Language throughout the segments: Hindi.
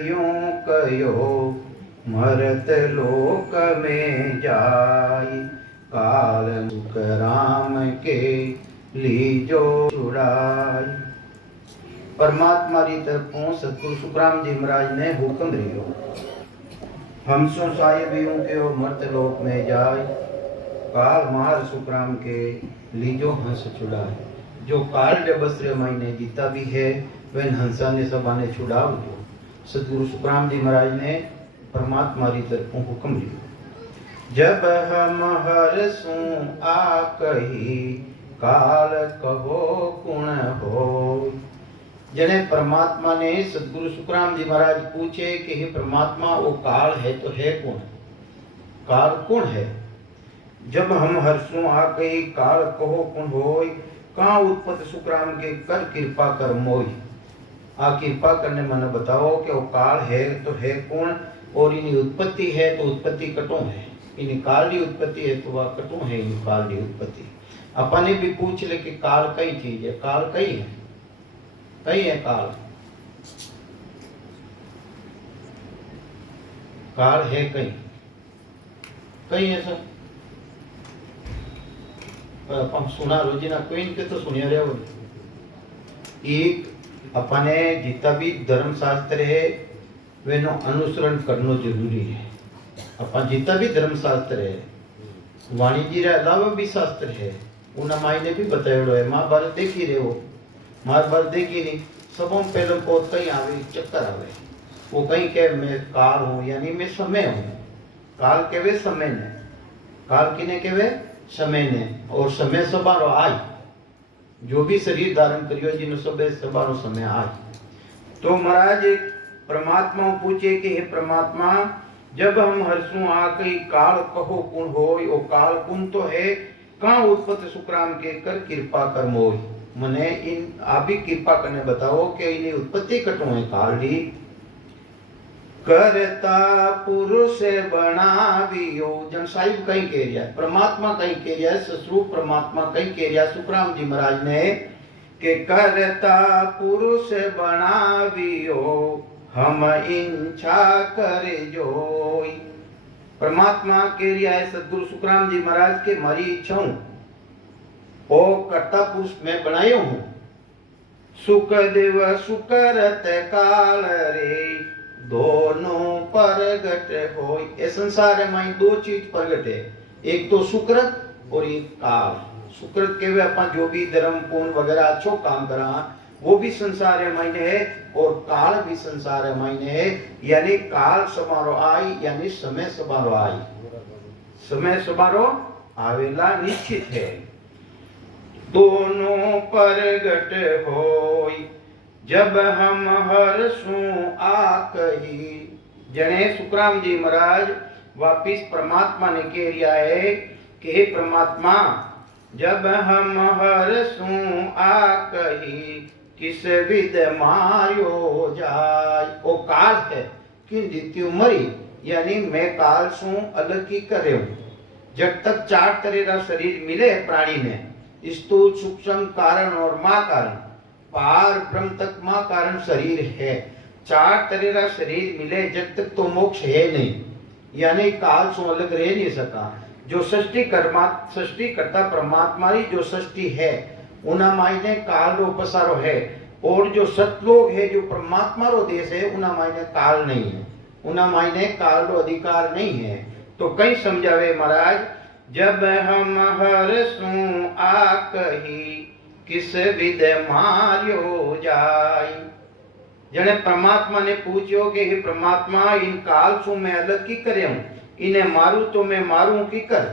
यूं कयो मरत लोक में जाई। काल सुख राम के लीजो छुड़ाई। परमात्मा री तरफों सतगुरु सुखराम जी महाराज ने हुक्म दियो, हमसो साहिब यूं कयो मरत लोक में जाय। काल मार सुखराम के लीजो हंस छुड़ाए। जो काल के बसरे महीने जीता भी है वह हंसा ने सभा ने छुड़ाव दो। सतगुरु सुखराम जी महाराज ने परमात्मा री तरफों हुक्म लियो। जब हम हरसू आ कही काल कहो कुण हो। जने परमात्मा ने सतगुरु सुखराम जी महाराज पूछे कि हे परमात्मा वो काल है तो है कौन? काल कौन है? जब हम हर्षों आ कही काल कहो कौन होय। कहाँ उत्पत्ति सुखराम के कर कृपा कर मोय। आ कृपा करने मन बताओ कि वो काल है तो है कौन और इनकी उत्पत्ति है तो उत्पत्ति कटों है। इन काल की उत्पत्ति है तो वह कटों है। इन काल की उत्पत्ति अपने भी पूछ ले कि काल कई चीज है। काल कई है, कई है काल। काल है कई, कई है सर। हम सुना रोजी ना कोई इनके तो सुनिया रहे हो। एक अपने जितना भी धर्म शास्त्र है वे नो अनुसरण करना जरूरी है। अपन जितना भी धर्म शास्त्र है, वाणिज्य रे अलावा भी शास्त्र है, उन मायने भी बताएड़ो है। महाभारत देखी रहे हो, महाभारत देखी नहीं। सबों पहले पोत कहीं आवे चक्कर आवे। वो कहीं कहे मैं काल हूँ यानी मैं समय हूँ। काल के वे समय ने, काल किने के वे समय ने। और समय सबारो आज जो भी शरीर धारण करियो जिन सब सबारो समय आज। तो महाराज परमात्मा पूछे कि हे परमात्मा जब हम हर्षों आ कही काल कहो कुण होय। ओ काल कुण तो है कहाँ उत्पत्ति सुखराम के कर कृपा कर मोय। मने इन आप भी कृपा करने बताओ कि इन्हें उत्पत्ति कटो है काल दी। करता पुरुष बनावियो। जन साहिब कहीं कह रहा है, परमात्मा कहीं कह रहा है, सस्वरूप परमात्मा कहीं कह रहा है सुखराम जी महाराज ने कि करता पुरुष बनावियो हम इच्छा करे जोई। परमात्मा कह रहा है सतगुरु सुखराम जी महाराज के मारी इच्छा ओ कर्ता पुरुष में बनायो हूं। सुख देव सुकरत काल रे दोनों प्रगट हो। इस संसार में दो चीज प्रगट है, एक तो सुकृत और एक काल। सुकृत के वे अपन जो भी धर्म पुण्य वगैरह अच्छो काम करा वो भी संसार मायने है और काल भी संसार मायने है। यानी काल समारोह आई यानी समय समारोह आई। समय समारोह आवेला निश्चित है। दोनों प्रगट होय जब हम हर्षों आ कही। जने सुखराम जी महाराज वापिस परमात्मा ने कह रिया है कि हे परमात्मा जब हम हर्षों आ कही किस विध मार्यो जाय। वो काल है कि जीत्यु मरी यानी मैं काल सु अलग की करे हूं। जब तक चार तरह का शरीर मिले प्राणी ने, स्थूल सूक्ष्म कारण और मां कारण, पार ब्रह्म तक मां कारण शरीर है। चार तरह का शरीर मिले जब तक तो मोक्ष है नहीं, यानी काल से अलग रह नहीं सका। जो सृष्टि करता परमात्मा ही जो सृष्टि है उना मायने काल रो पसारो है। और जो सतलोक है जो परमात्मा रो देश है उना मायने काल नहीं है, उना मायने काल रो अधिकार नहीं है। तो कई समझावे महाराज जब हम हर्षों आ कही किस विध मार्यो जाय। जने परमात्मा ने पूछो कि हे परमात्मा इन काल सु मैं अलग की करे हूं, इन्हें मारू तो मैं मारू की कर।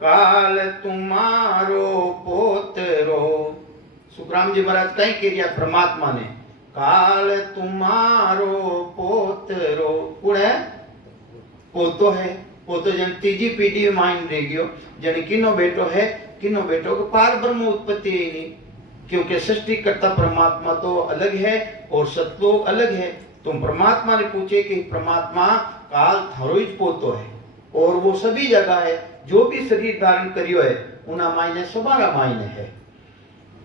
काल तुम्हारो पोतरो। सुखराम जी महाराज कहीं कह दिया परमात्मा ने काल तुम्हारो पोतरो। कौन है? पोतो है। पोतो जन तीजी पीढ़ी माइन रह गयो। जन किनो बेटो है, किनो बेटो को पार ब्रह्म उत्पत्ति ही नहीं, क्योंकि सृष्टि करता परमात्मा तो अलग है और सतलोक अलग है। तो परमात्मा ने पूछे कि परमात्मा काल थारो ही पोतो है और वो सभी जगह है। जो भी शरीर धारण करियो है उना मायने सबारा मायने है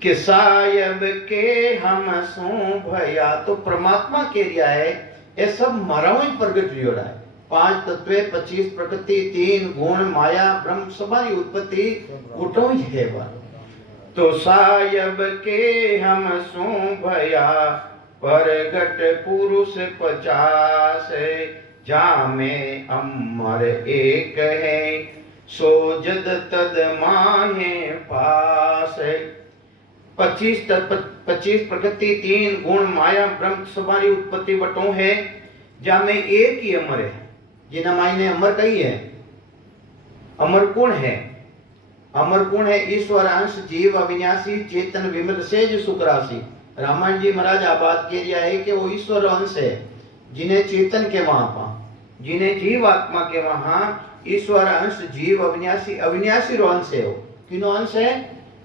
कि सायब के हम सो भया। तो परमात्मा कह रहा है ये सब माराओ ही प्रगट रियोड़ा है। 5 तत्व 25 प्रकृति 3 गुण माया ब्रह्म सबारी उत्पत्ति उठो ही है बात। तो सायब के हम सो भया परगट पुरुष 50 जामे अमर एक है सो जद तद माहे पास। 25 प्रकृति 3 गुण माया ब्रह्म सबारी उत्पत्ति वटो है जामे एक ही अमर है। जिना मायने अमर कही है, अमर कौन है? अमर कौन है? ईश्वर अंश जीव अविनाशी चेतन विमल सेज सुखराशि। रामायण जी महाराज आबाद के दिया है कि वो ईश्वर अंश है जिन्हें चेतन के वहां पा, जिन्हें जीव आत्मा के वहां ईश्वर अंश जीव अविनाशी अविनाशी रो अंश है। वो किनो अंश है?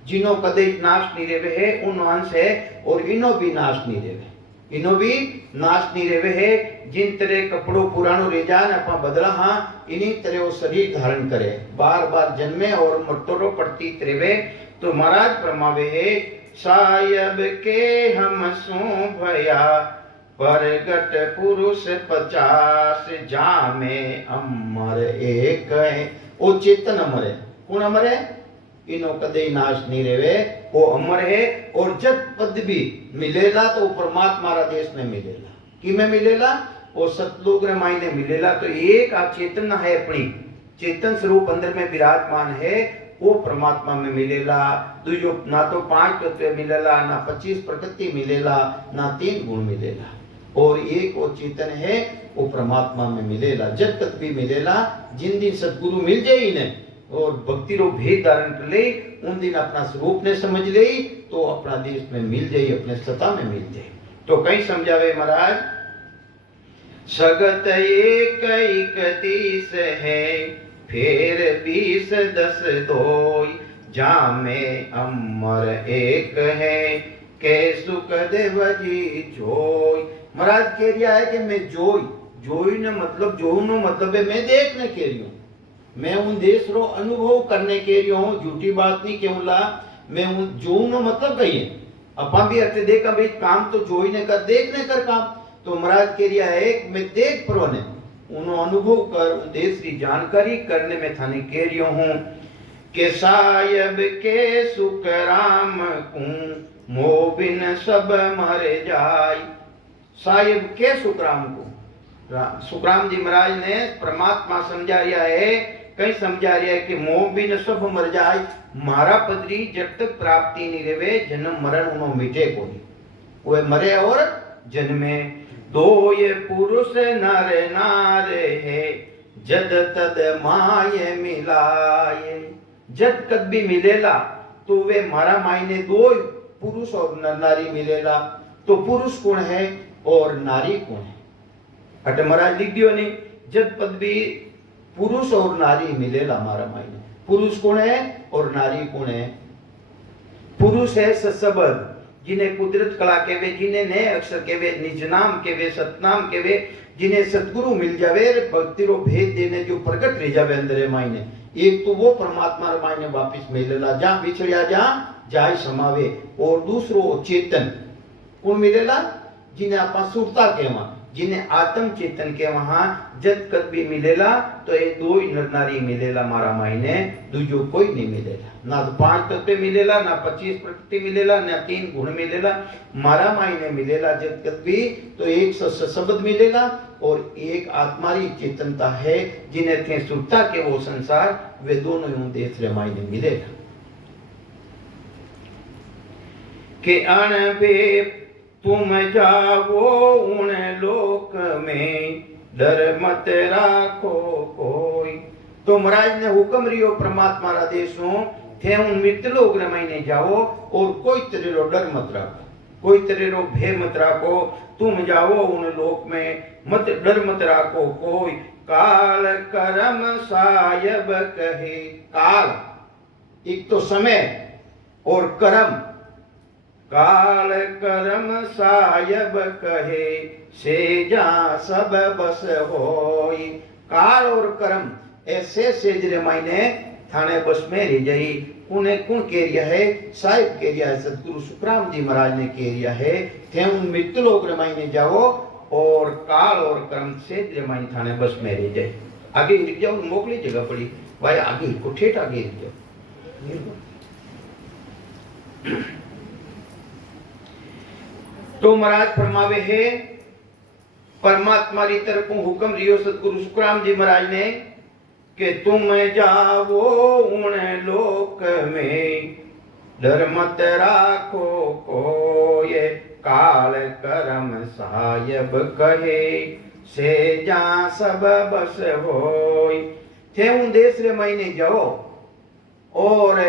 जिनो कदे नाश नहीं रेवे है उन अंश है। और इनो भी नाश नहीं रेवे, इनो भी नाश नहीं रेवे है। जिन तरह कपड़ों पुरानो रेजान अपा बदला हाँ इन्हीं तरह वो शरीर धारण करे, बार बार जन्मे और मरतोड़ो पड़ती त्रेवे। तो महाराज फरमावे है सायब के हम सो भया परगट पुरुष 50 जामे अमर एक है। वो चेतन अमर है। कौन अमर है? इनो कदे नाश नहीं रेवे, वो अमर है। और जब पद भी मिलेला तो परमात्मा रा देश में मिलेला। कि में मिलेला? वो सतलोक रे मायने मिलेला। तो एक आ चेतन है, अपनी चेतन स्वरूप अंदर में विराजमान है, वो परमात्मा में मिलेला। दूजो ना तो 5 तत्व मिलेला, ना 25 प्रकृति मिलेला, ना 3 गुण मिलेला। और एक वो चेतन है वो परमात्मा में मिलेला। जब तक भी मिलेला, जिन दिन सतगुरु मिल जाए इन्हें और भक्ति रो भेद धारण कर ले, उन दिन अपना स्वरूप ने समझ ले तो अपना देश में मिल जाए, अपने सत्ता में मिल जाए। तो कहीं समझावे महाराज सगत 1 है फिर 20 10 दोई जामे अमर एक है के सुख देव जी जोई। महाराज कह रहा है कि मैं जोई ने मतलब जोनो मतलब है मैं देखने के रही हूँ, मैं उन देश रो अनुभव करने के लिए हूँ। झूठी बात नहीं केवला, मैं उन जोनो मतलब कही है अपा भी अर्थ देखा भाई काम तो जोई ने कर देखने कर काम। तो महाराज कह रहा है मैं देख परवाने उन्हों अनुभव कर उन देश की जानकारी करने में थाने कह रही हूँ के सायब के सुख राम को मोबिन सब मर जाय। साहिब के सुखराम को सुखराम जी महाराज ने परमात्मा समझा रहा है, कहीं समझा रहा है कि मोह बिन सब मर जाए। मारा पदरी जब तक प्राप्ति नहीं रेवे जन्म मरण उन्हों मिटे को नहीं, वो मरे और जन्मे। दो ये पुरुष नर नार है जद तद माये मिलाए। जद कद भी मिलेला तो वे मारा मायने 2 पुरुष और नर नारी मिलेला। तो पुरुष कौन है और नारी कौन है? अटे महाराज लिख दियो नहीं, जब पद भी पुरुष और नारी मिलेला मारा मायने। पुरुष कौन है और नारी कौन है? पुरुष है सशब्द जिन्हें कुदरत कला के वे, जिन्हें नए अक्षर के वे, निज नाम के वे, सतनाम के वे, जिन्हें सतगुरु मिल जावे भक्ति रो भेद देने जो प्रकट रह जावे अंदर मायने। एक तो वो परमात्मा मायने वापिस मिलेला जहां बिछड़िया जहां जाय समावे। और दूसरो चेतन कौन मिलेला? जिन्हें आपा सुरता कहवा, जिन्हें आत्म चेतन के वहां जद कद भी मिलेला। तो ये 2 ही नर नारी मिलेला मारा मायने, दूजो कोई नहीं मिलेला। ना तो 5 तत्व मिलेला, ना 25 प्रकृति मिलेला, ना 3 गुण मिलेला। मारा मायने मिलेला जद कद भी तो एक शब्द मिलेला और एक आत्मारी चेतनता है जिन्हें थे सुरता के वो संसार, वे दोनों यूं देश रे मायने मिलेगा। के अणबे तुम जावो उन लोक में डर मत राखो कोई। तो महाराज ने हुक्म रियो परमात्मा रा देशों थे उन मित्र लोग रे महीने जाओ और कोई तरह रो डर मत राखो, कोई तरह रो भय मत राखो। तुम जाओ उन लोक में मत डर मत राखो कोई। काल करम सायब कहे। काल एक तो समय और कर्म। काल करम सायब कहे से जा सब बस होई। काल और कर्म ऐसे सेजरे मायने थाने बस में रह जाई। उन्हें कौन कह रिया है? साहिब कह रिया है, सतगुरु सुखराम जी महाराज ने कह रिया है थे उन मृत्यु लोक रे मायने जाओ और काल और कर्म से जमाई थाने बस में रह जाए। आगे हिट जाओ, मोकली जगह पड़ी भाई, आगे को ठेठ आगे हिट जाओ। तो महाराज फरमावे है, परमात्मा री तरफ हुक्म रियो सतगुरु सुखराम जी महाराज ने कि तुम जावो उन लोक में, डर मत राखो कोय, काल कर्म सायब कहे, से जा सब बस होय। थे उन देश रे महीने जाओ और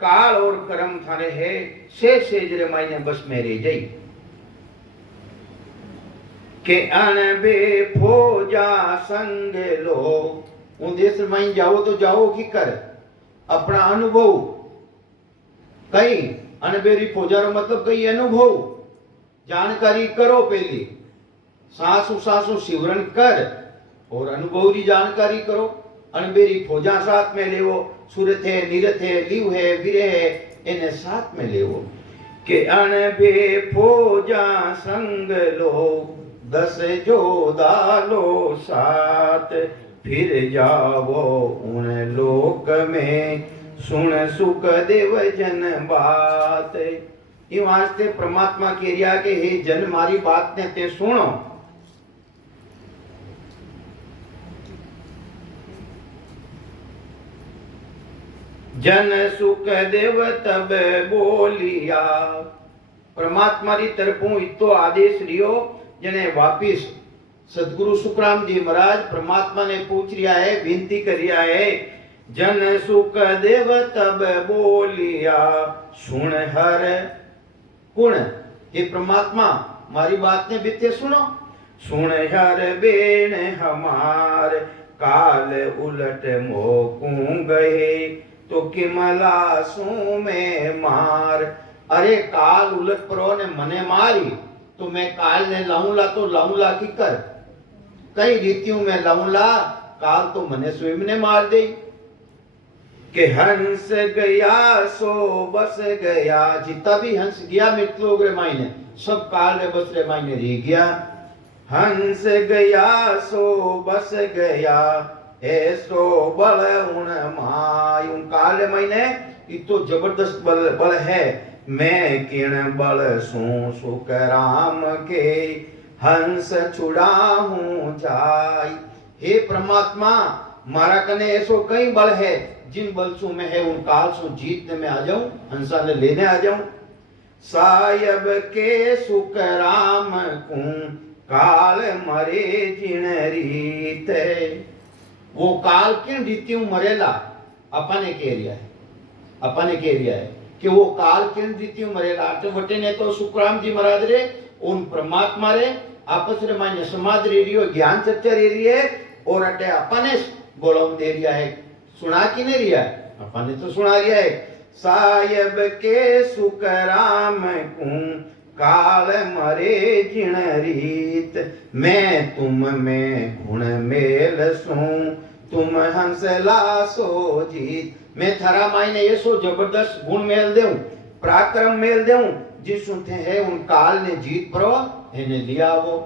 काल और कर्म थाने है से जरे महीने बस में रह जाई। के अनबे फौजा संग लो, उन देश में जाओ तो जाओ की कर अपना अनुभव कई अनबेरी फौजा रो मतलब कई अनुभव जानकारी करो, पहले सासु सासु शिवरण कर और अनुभव री जानकारी करो। अनबेरी फौजा साथ में लेवो, सूरत है नीरत है लीव है वीरे है इन्हें साथ में लेवो। के अनबे फौजा संग लो, 10 जोधा लो साथ, फिर जावो उन लोक में, सुन सुख देव जन बात। ये वास्ते परमात्मा कह रिया के हे जन मारी बात ने ते सुनो। जन सुख देव तब बोलिया, परमात्मा री तरफों इतो आदेश रियो जने वापिस सदगुरु सुखराम जी महाराज परमात्मा ने पूछ रिया है, विनती कर रिया है। जन सुख देव तब बोलिया, सुन हर कुण, हे परमात्मा मारी बात ने बीते सुनो। सुन हर बेन हमार, काल उलट मोकू गए, तो किमला सू में मार। अरे काल उलट परो ने मने मारी तो मैं काल ने लाऊंला तो लाऊंला की कर, कई रीतियों में लाऊंला, काल तो मने स्वयं ने मार दे। के हंस गया सो बस गया, जितना भी हंस गया मृत्यु रे मायने सब काल रे बस रे मायने रह गया। हंस गया सो बस गया, ऐसो बल उन माय, उन काल रे मायने इतो जबरदस्त बल है। मैं किण बल सू सुख राम के, हंस छुड़ाऊं जाय। हे परमात्मा मारा कने ऐसो कई बल है, जिन बल सु में है उन काल सु जीतने में आ जाऊं, हंसा ने लेने आ जाऊं। सायब के सुख राम को, काल मरे जिन रीत। वो काल किन रीतियों मरेला अपने कह रिया है, अपने कह रिया है कि वो काल किन रीतियों मरेला। तो वटे ने तो सुखराम जी महाराज रे उन परमात्मा रे आपस रे माने समाज रे रियो ज्ञान चर्चा रे रही है, और अटे अपने बोलम दे रिया है, सुना कि नहीं रिया है, अपने तो सुना रिया है। सायब के सुख राम को, काल मरे जिन रीत। मैं तुम में गुण मेल सू, तुम हंसला सो जीत। मैं थारा मायने ये सो जबरदस्त गुण मेल देऊं, पराक्रम मेल देऊं, जिस सुनते हैं उन काल ने जीत परो इन्हें लिया वो।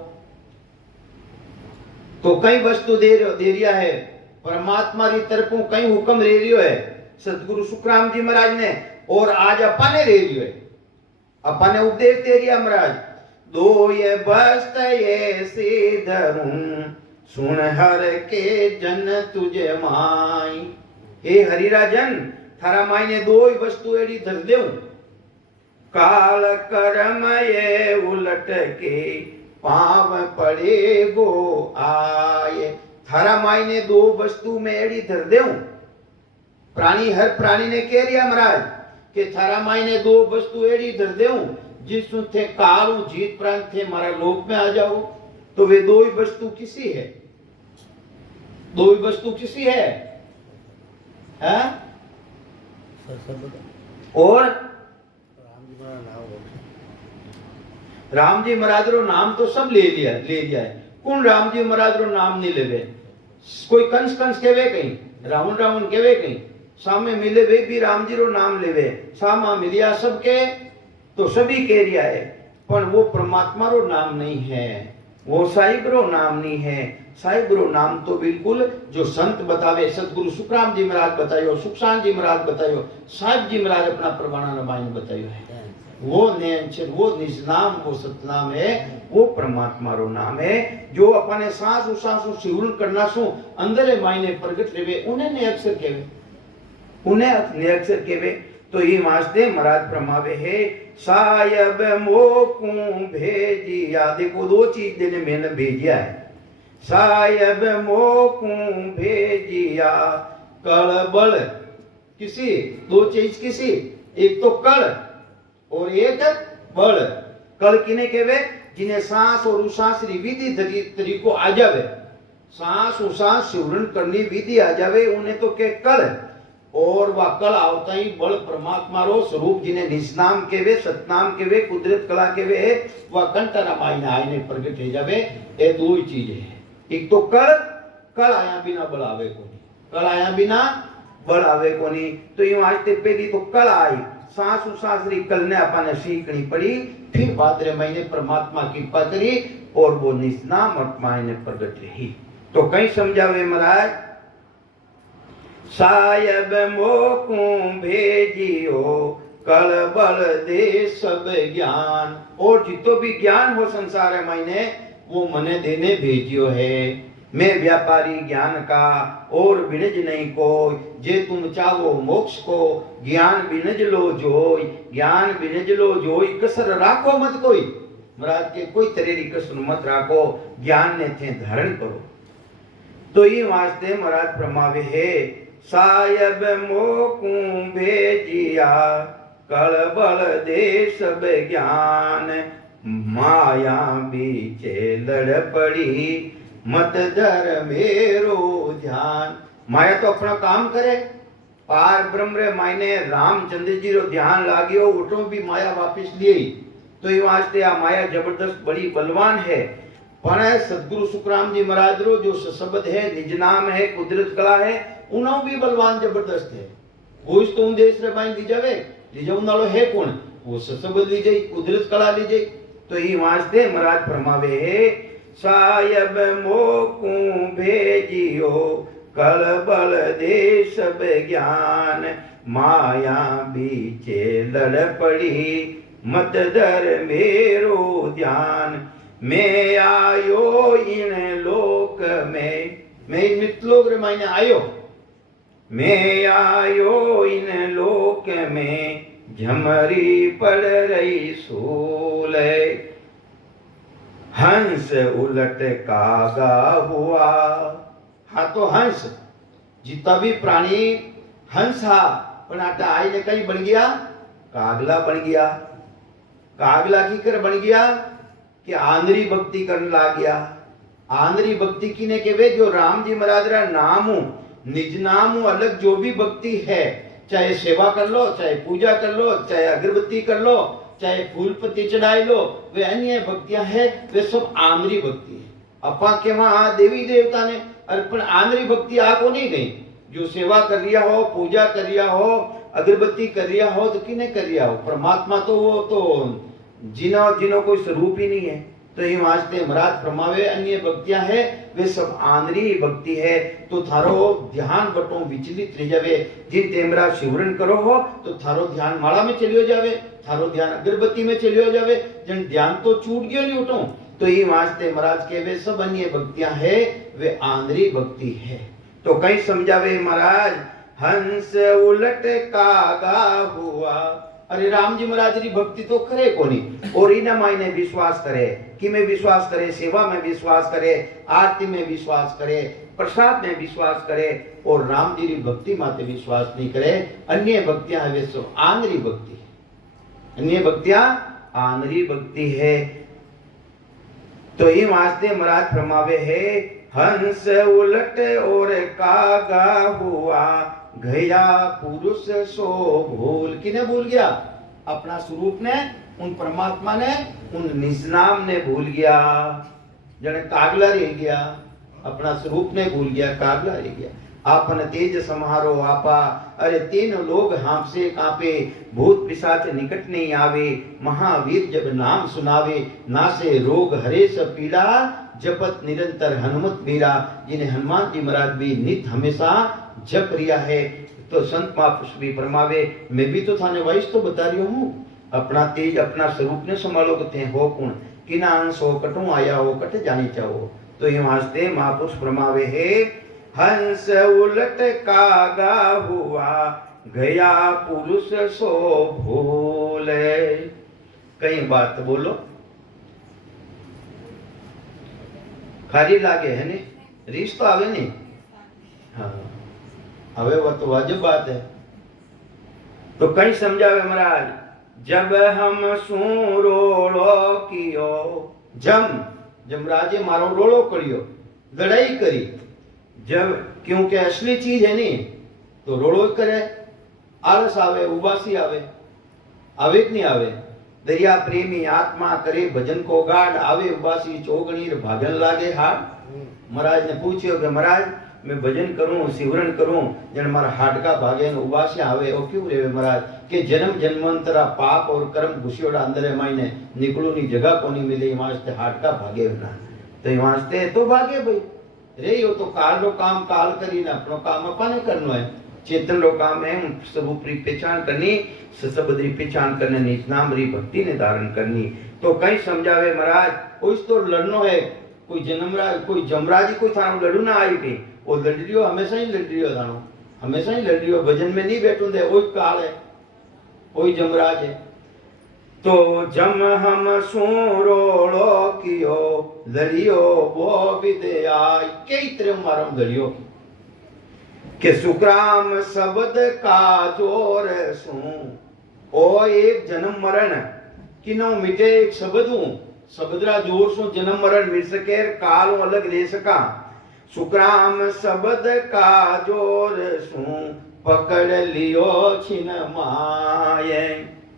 तो कई वस्तु दे रिया है परमात्मा की तरफों, कई हुक्म ले रियो है सतगुरु सुखराम जी महाराज ने, और आज अपने ले रियो है, अपने उपदेश दे रिया महाराज। दो ये बस्त ये सीधरूं, सुन हर के जन तुझे माई। हे हरिराजन थारा माई ने दो ही वस्तु एड़ी धर देऊं, काल कर्म ये उलट के, पाव पड़े गो आए। थारा माई ने दो वस्तु में एड़ी धर देऊं। प्राणी हर प्राणी ने कह रिया महाराज कि थारा माई ने दो वस्तु एड़ी धर देऊं, जिस थे कालू जीत प्रांत थे मारा लोक में आ जाओ। तो वे दो ही वस्तु किसी है, दो ही वस्तु किसी है, और राम जी महाराज रो नाम तो सब ले लिया है। कौन राम जी महाराज रो नाम नहीं लेवे? कोई कंस केवे कहीं, रावण केवे कहीं, सामे मिले वे भी राम जी रो नाम लेवे, सामा मिलिया सबके तो सभी कह रिया है, पर वो परमात्मा रो नाम नहीं है। वो साहिबरो नाम नहीं है। साहिबरो नाम तो बिल्कुल जो संत बतावे, सतगुरु सुखराम जी महाराज बतायो, सुखसान जी महाराज बतायो, साहिब जी महाराज अपना प्रमाणा नमाइन बतायो है। वो नेंचर, वो निज नाम, वो सतनाम है, वो परमात्मा रो नाम है। जो अपने सांस उसास सिवरण करना सु अंदर मायने प्रगट रेवे, उन्हें ने अक्षर केवे, उन्हें ने अक्षर केवे। तो ये वास्ते महाराज फरमावे है, सायब मोकू भेजिया। देखो दो चीज ने मैंने भेजिया है। सायब मोकू भेजिया कल बल, किसी दो चीज, किसी एक तो कल और एक बल। कल किने केवे, जिन्हें सांस और उसास री विधि तरीको आ जावे, सांस उसास सिवरण करनी विधि आ जावे, उन्हें तो के कल। और वह कल आवता ही बल परमात्मा रो स्वरूप, जिन्हें निस्नाम केवे, सतनाम केवे, कुदरत कला केवे, वह कंटरा मायने आईने प्रगट हो जावे। ये दो ही चीज है। एक तो कल, कल आया बिना बल आवे कोनी, कल आया बिना बल आवे कोनी। तो यूं आज ते पहली तो कल आई, सांस उसास री कल ने अपने सीखनी पड़ी। फिर भाद्र महीने परमात्मा की कृपा करी और वो निस्नाम आत्मा ने प्रगट रही। तो कहीं समझावे महाराज, सायब मोकू भेजियो कल बल दे सब ज्ञान। और जितो भी ज्ञान हो संसार है मायने, वो मने देने भेजियो है। मैं व्यापारी ज्ञान का और बिनज नहीं कोई, जे तुम चाहो मोक्ष को ज्ञान बिनज लो जोई। ज्ञान बिनज लो जोई, कसर राखो मत कोई। महाराज के कोई तरह की कसर मत राखो, ज्ञान ने थे धारण करो। तो ये वास्ते महाराज फरमावे है, सायब मोकू भेजिया कल बल दे सब ज्ञान। माया बीचे लड़ पड़ी मत धर मेरो ध्यान। माया तो अपना काम करे, पार ब्रह्म मायने रामचंद्र जी रो ध्यान लागियो, उठो भी माया वापिस लिए। तो ये वास्ते आ माया जबरदस्त बड़ी बलवान है। पण सदगुरु सुखराम जी महाराज रो जो शब्द है, निज नाम है, कुदरत कला है, उन्हों भी बलवान जबरदस्त है। वो इस तो देश रे माइन ली जावे, ली जाऊं नालो है कौन, वो शब्द ली जाई, कुदरत कला ली जाई। तो ये वास्ते महाराज फरमावे है, सायब मोकू भेजियो कल बल दे सब ज्ञान। माया बीचे लड़ पड़ी मत धर मेरो ध्यान। मैं आयो इन लोक में, मैं इन मितलोक रे मायने आयो। मैं आयो इन लोक में झमरी पड़ रही सूल। हंस उलट कागा हुआ। हाँ तो हंस, जितना भी प्राणी हंस हा, पण आता आई ने कहीं बन गया, कागला बन गया। कागला की कर बन गया कि आंधरी भक्ति करने लग गया। आंधरी भक्ति किने केवे, जो राम जी महाराज रा नाम निज नाम अलग जो भी भक्ति है, चाहे सेवा कर लो, चाहे पूजा कर लो, चाहे अगरबत्ती कर लो, चाहे फूल पत्ती चढ़ाई लो, वे अन्य भक्तियां है, वे सब आंधरी भक्ति है। अपा के वहां देवी देवता ने अर्पण आंधरी भक्ति आपको नहीं गई। जो सेवा कर रिया हो, पूजा कर रिया हो, अगरबत्ती कर रिया हो, तो किने कर रिया हो, परमात्मा तो वो तो जिनो कोई स्वरूप ही नहीं है। तो ये वास्ते महाराज फरमावे अन्य भक्तियां है, वे सब आंधरी भक्ति है। तो थारो ध्यान बटो विचलित रह जावे। जिन तेमरा शिवरण करो हो तो थारो ध्यान माला में चलियो जावे, थारो ध्यान अगरबत्ती में चलियो जावे। जन ध्यान तो छूट गयो नहीं उठो। तो ये वास्ते महाराज के वे सब अन्य भक्तियां है, वे आंधरी भक्ति है। तो कहीं समझावे महाराज, हंस उलट कागा हुआ। अरे राम जी महाराज की भक्ति तो करे कोनी, और इना मायने विश्वास करे कि में विश्वास करे, सेवा में विश्वास करे, आरती में विश्वास करे, प्रसाद में विश्वास करे, और राम जी की भक्ति माते विश्वास नहीं करे। अन्य भक्तियां है वे सब आंधरी भक्ति है, अन्य भक्तियां आंधरी भक्ति है। तो ये वास्ते महाराज फरमावे है, हंस उलट और कागा हुआ गया पुरुष सो भूल। किने भूल गया, अपना स्वरूप ने, उन परमात्मा ने, उन निज नाम ने भूल गया। जने कागला रह गया, अपना स्वरूप ने भूल गया, कागला रह गया। आपन तेज सम्हारो आपा। अरे तीन लोग हमसे कांपे, भूत पिशाच निकट नहीं आवे। महावीर जब नाम सुनावे, नासे रोग हरे सब पीड़ा। जपत निरंतर हनुमत मीरा। जिन्हें हनुमान जी महाराज भी नित हमेशा जप रिया है। तो संत महापुरुष भी फरमावे, मैं भी तो थाने वाइस तो बता रही हूँ, अपना तेज अपना स्वरूप ने संभालो कते हो कुण किना अंश हो कटू आया हो कट जानी चाहो। तो ये वास्ते महापुरुष फरमावे है, हंस उलट कागा हुआ गया पुरुष सो भूले। कई बात बोलो खारी लागे है ने, रीस तो आवे नहीं। हाँ हवे वो तो वाजिब बात है। तो कई समझावे महाराज, जब हम सू रोड़ो कियो, जमराजे मारो रोड़ो करियो, लड़ाई करी। जब क्योंकि असली चीज है नहीं तो रोड़ो करे, आलस आवे, उबासी आवे, आवे कि नहीं आवे। दरिया प्रेमी आत्मा करे भजन को गाढ़, आवे उबासी चौगणी भागन लागे हाथ। महाराज ने पूछियो कि महाराज मैं भजन करूं सिमरन करूं जन मारा हाडका भागे न उबासियां आवे, ओ क्यों रेवे महाराज के जन्म जन्मांतरा पाप और कर्म घुसियोड़ा अंदर है मायने निकलू नी जगह कोनी मिले, वास्ते हाडका भागे ना। तो वास्ते तो भागे भाई रे, यो तो काल रो काम काल करी ना, अपनो काम अपने करनो है। चेतन रो काम है सब ऊपरी पहचान करनी, सबदरी पहचान करने निज नाम री भक्ति ने धारण करनी। तो कई समझावे महाराज उस तो लड़नो है, कोई जन्मराज कोई जमराज कोई थानो लड़ू ना आई के, वो लड़ रियो हमेशा ही लड़ रियो थानो, हमेशा ही लड़ रियो, भजन में नहीं बैठू दे, वही काल है वही जमराज है। तो जम हम सूरोड़ो कियो लड़ियो वो विदयाय, कई तरह मारम लड़ियो के सुक्राम शब्द का जोर सू। ओ एक जन्म मरण किनो मिटे एक शब्द हूं, शब्दरा जोर सो जन्म मरण मिल सके, काल अलग ले सका। सुक्राम शब्द का जोर सू पकड़ लियो छिन माये।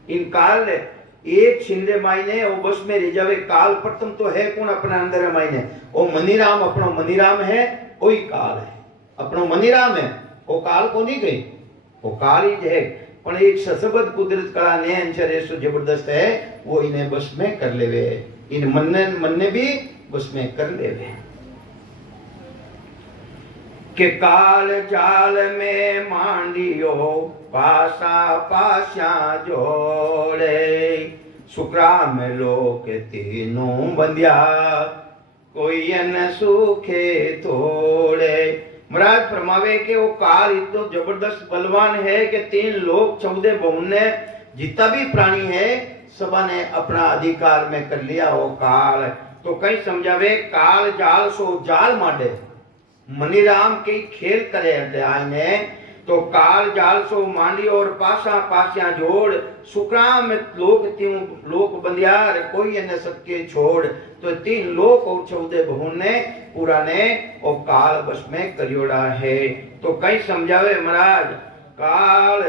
इन काल एक छिंदे मायने वो बस में रह जावे। काल प्रथम तो है कौन अपना अंदर मायने, वो मनीराम अपनो मनीराम है, वही काल है अपनो मनीराम है, वो काल को नहीं गई, वो काल ही है। पर एक ससबद कुदरत कला ने अंचर ऐसो जबरदस्त है, वो इन्हें बस में कर लेवे, इन मन ने भी बस में कर लेवे। के काल जाल में मांडियो पासा पास्या जोड़े, सुक्राम लोक तीनों बंदिया कोई न सूखे तोड़े। महाराज फरमावे के वो काल इतो जबरदस्त बलवान है कि 3 लोक 14 भुवन ने जितना भी प्राणी है सबा ने अपना अधिकार में कर लिया वो काल। तो कई समझावे काल जाल सो जाल मांडे, मनीराम के खेल करे आने। तो काल जाल सो मांडी और पासा पासिया जोड़, सुक्राम लोक त्यों लोक बंदियार कोई न सके छोड़। तो 3 लोक और 14 भुवन ने पूरा ने और काल बस में करियोड़ा है। तो कई समझावे महाराज काल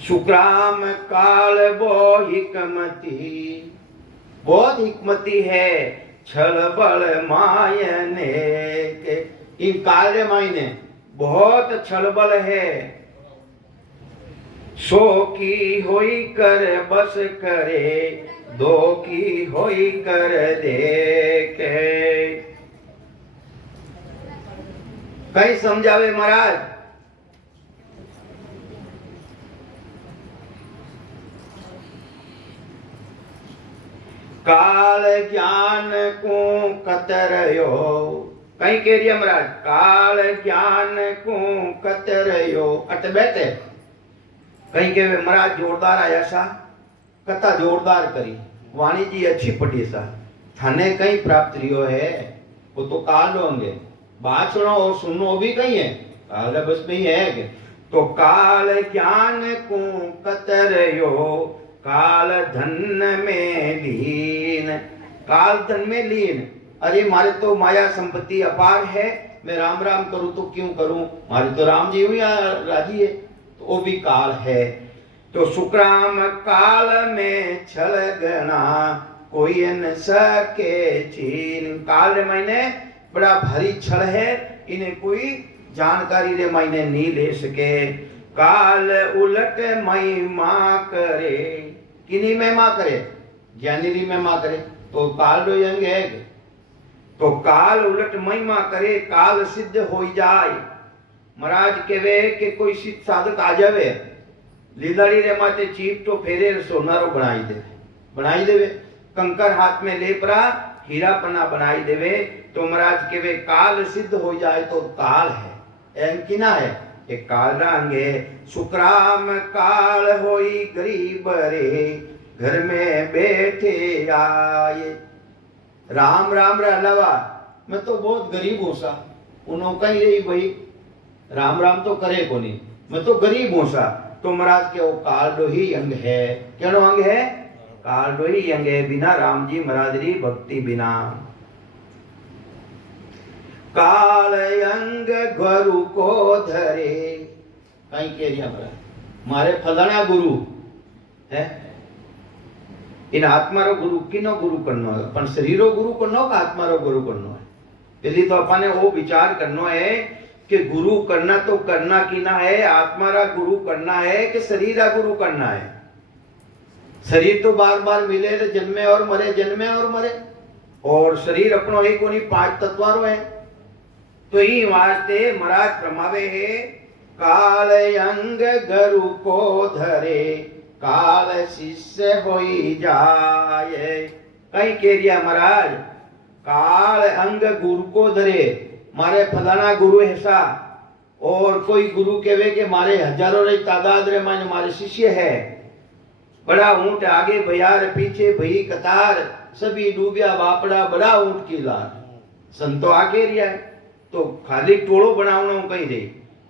सुक्राम काल वो हिकमती, बहुत हिकमती है, छल बल मायने के। इन काल मायने बहुत छल बल है, सो की होई कर बस करे, दो की होई कर देखे। कई समझावे महाराज काल ज्ञान को कतरयो, कहीं कह रही महाराज काल ज्ञान को कतरयो अट बैठे। कहीं के महाराज जोरदार आया सा, कथा जोरदार करी, वाणी जी अच्छी पढ़ी सा, थाने कहीं प्राप्त रियो है, वो तो काल होंगे, बात सुनो और सुनो भी कहीं है, काल बस में ही है। तो काल ज्ञान को कतरयो, काल धन में लीन, काल धन में लीन। अरे मारे तो माया संपत्ति अपार है, मैं राम राम करूं तो क्यों करूं, मारे तो राम जी हुई राजी है, तो वो भी काल है। तो सुक्राम काल में छल गना, कोई न सके चीन। काल मैंने बड़ा भारी छल है, इन्हें कोई जानकारी रे मायने नहीं ले सके। काल उलट महिमा करे, किनी महिमा करे? ज्ञानी री महिमा करे तो काल रो अंग है। तो काल उलट महिमा करे, काल सिद्ध हो जाए। महाराज कहवे कि कोई सिद्ध साधक आ जावे, लीलाड़ी रे माते चीप तो फेरे सोनारो बनाई देवे, कंकर हाथ में लेपरा हीरा पन्ना बनाई देवे। तो महाराज कहवे काल सिद्ध हो जाए तो काल है, एम किना है, एक काल रंग है। सुखराम काल होई गरीब रे, घर में बैठे आए। राम राम रे अलावा मैं तो बहुत गरीब हूं सा, उन्हों कहीं रही भाई राम राम तो करे को नहीं, मैं तो गरीब हूं सा। तो महाराज के वो काल दो ही अंग है, क्यों अंग है? काल दो ही अंग है, बिना राम जी महाराज री भक्ति बिना। काल अंग गुरु को धरे, कहीं कह दिया महाराज मारे फलाना गुरु है, इन आत्मा रो गुरु किनो गुरु करनो है, पण शरीरो गुरु करनो का आत्मा रो गुरु करनो है। पहली तो अपने वो विचार करनो है कि गुरु करना तो करना किना है, आत्मा रा गुरु करना है कि शरीर रा गुरु करना है। शरीर तो बार बार मिले तो जन्मे और मरे, जन्मे और मरे, और शरीर अपनो ही कोनी 5 तत्वारो है। तो ही वास्ते महाराज प्रमावे है काल अंग गुरु को धरे, काल शिष्य होई जाए। कहीं कह दिया महाराज काल अंग गुरु को धरे, मारे फलाना गुरु है सा, और कोई गुरु कहवे के मारे हजारों रे तादाद रे माने मारे शिष्य है, बड़ा ऊंट आगे भैयार पीछे भई कतार, सभी डूबिया बापड़ा बड़ा ऊंट की लार। संतो आगे रिया है तो खाली टोलो बनावनो कहीं रे,